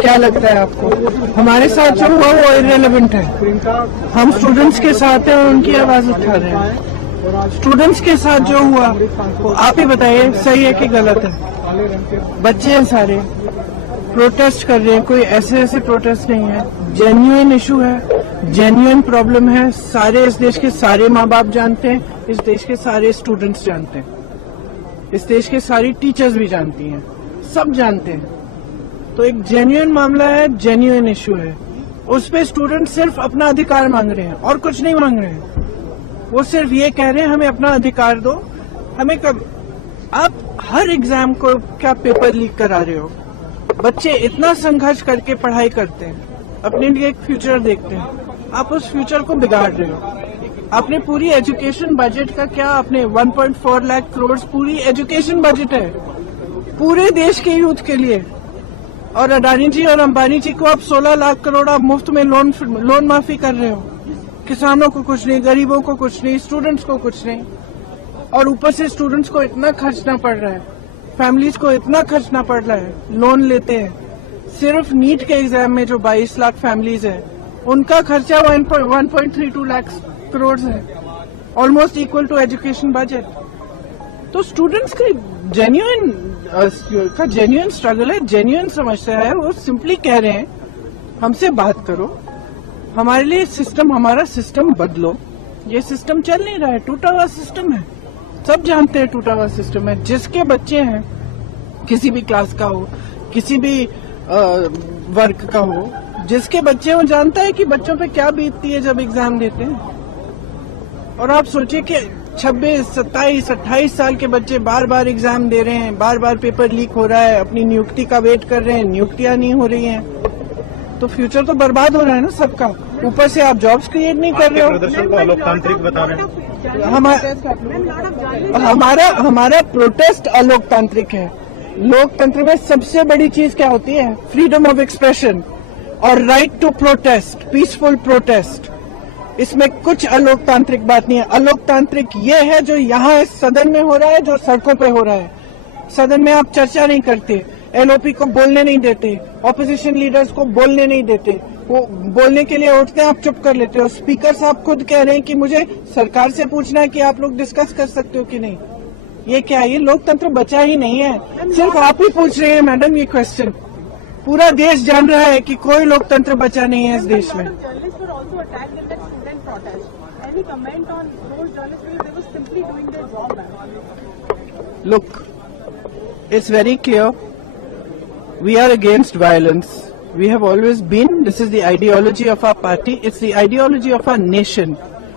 क्या लगता है आपको? हमारे साथ जो हुआ वो इररिलेवेंट है। हम स्टूडेंट्स के साथ हैं और उनकी आवाज उठा रहे हैं। स्टूडेंट्स के साथ जो हुआ वो आप ही बताइए, सही है कि गलत है? बच्चे हैं सारे, प्रोटेस्ट कर रहे हैं, कोई ऐसे प्रोटेस्ट नहीं है, जेन्युइन इशू है, जेन्युइन प्रॉब्लम है। सारे इस देश के सारे माँ बाप जानते हैं, इस देश के सारे स्टूडेंट्स जानते हैं, इस देश के सारी टीचर्स भी जानती हैं, सब जानते हैं। तो एक जेन्युइन मामला है, जेन्युइन इशू है। उस पे स्टूडेंट सिर्फ अपना अधिकार मांग रहे हैं और कुछ नहीं मांग रहे हैं। वो सिर्फ ये कह रहे हैं हमें अपना अधिकार दो। हमें कब? आप हर एग्जाम को क्या पेपर लीक करा रहे हो? बच्चे इतना संघर्ष करके पढ़ाई करते हैं, अपने लिए एक फ्यूचर देखते हैं, आप उस फ्यूचर को बिगाड़ रहे हो। आपने पूरी एजुकेशन बजट का क्या, आपने 1.4 लाख करोड़ पूरी एजुकेशन बजट है पूरे देश के यूथ के लिए, और अडानी जी और अंबानी जी को आप 16 लाख करोड़ आप मुफ्त में लोन माफी कर रहे हो। किसानों को कुछ नहीं, गरीबों को कुछ नहीं, स्टूडेंट्स को कुछ नहीं, और ऊपर से स्टूडेंट्स को इतना खर्चना पड़ रहा है, फैमिलीज को इतना खर्चना पड़ रहा है, लोन लेते हैं। सिर्फ नीट के एग्जाम में जो 22 लाख फैमिलीज है उनका खर्चा 1.32 लाख करोड़ है, almost equal to education budget. तो स्टूडेंट्स की जेन्युइन स्ट्रगल है, जेन्युइन समस्या है। वो सिंपली कह रहे हैं हमसे बात करो, हमारे लिए सिस्टम, हमारा सिस्टम बदलो। ये सिस्टम चल नहीं रहा है, टूटा हुआ सिस्टम है, सब जानते हैं टूटा हुआ सिस्टम है। जिसके बच्चे हैं, किसी भी क्लास का हो, किसी भी वर्ग का हो, जिसके बच्चे वो जानता है कि बच्चों पे क्या बीतती है जब एग्जाम देते हैं। और आप सोचिए कि 26, 27, 28 साल के बच्चे बार बार एग्जाम दे रहे हैं, बार बार पेपर लीक हो रहा है, अपनी नियुक्ति का वेट कर रहे हैं, नियुक्तियां नहीं हो रही हैं, तो फ्यूचर तो बर्बाद हो रहा है ना सबका। ऊपर से आप जॉब्स क्रिएट नहीं कर रहे हो। प्रदर्शन को अलोकतांत्रिक बता रहे हैं। हमारा प्रोटेस्ट अलोकतांत्रिक है। लोकतंत्र में सबसे बड़ी चीज क्या होती है? फ्रीडम ऑफ एक्सप्रेशन और right to protest, peaceful protest. इसमें कुछ अलोकतांत्रिक बात नहीं है। अलोकतांत्रिक ये है जो यहाँ सदन में हो रहा है, जो सड़कों पे हो रहा है। सदन में आप चर्चा नहीं करते, एलओपी को बोलने नहीं देते, ऑपोजिशन लीडर्स को बोलने नहीं देते, वो बोलने के लिए उठते हैं, आप चुप कर लेते हो। स्पीकर साहब खुद कह रहे हैं कि मुझे सरकार से पूछना है कि आप लोग डिस्कस कर सकते हो कि नहीं। ये क्या है? ये लोकतंत्र बचा ही नहीं है, सिर्फ आप ही पूछ रहे हैं मैडम ये क्वेश्चन। पूरा देश जान रहा है कि कोई लोकतंत्र बचा नहीं है इस देश में। Look, it's very clear. We are against violence. We have always been. This is the ideology of our party. It's the ideology of our nation.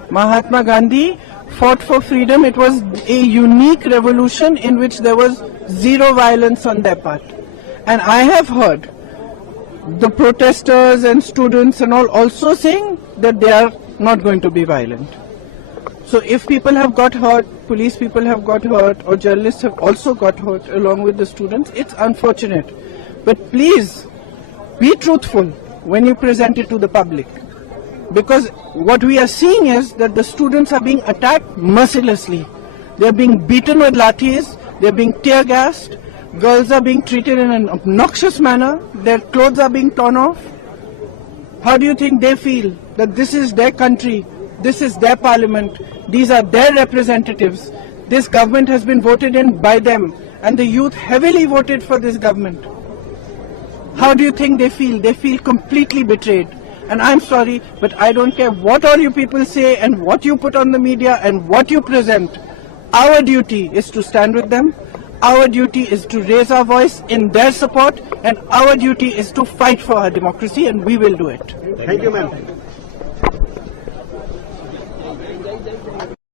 Mahatma Gandhi fought for freedom. It was a unique revolution in which there was zero violence on their part. And I have heard the protesters and students and all also saying that they are not going to be violent. So if people have got hurt, police people have got hurt, or journalists have also got hurt along with the students, it's unfortunate. But please be truthful when you present it to the public. Because what we are seeing is that the students are being attacked mercilessly. They are being beaten with lathis, they are being tear gassed, girls are being treated in an obnoxious manner, their clothes are being torn off. How do you think they feel that this is their country, this is their parliament, these are their representatives, this government has been voted in by them, and the youth heavily voted for this government? How do you think they feel? They feel completely betrayed. And I'm sorry, but I don't care what all you people say and what you put on the media and what you present. Our duty is to stand with them. Our duty is to raise our voice in their support, and our duty is to fight for our democracy, and we will do it. Thank you, ma'am.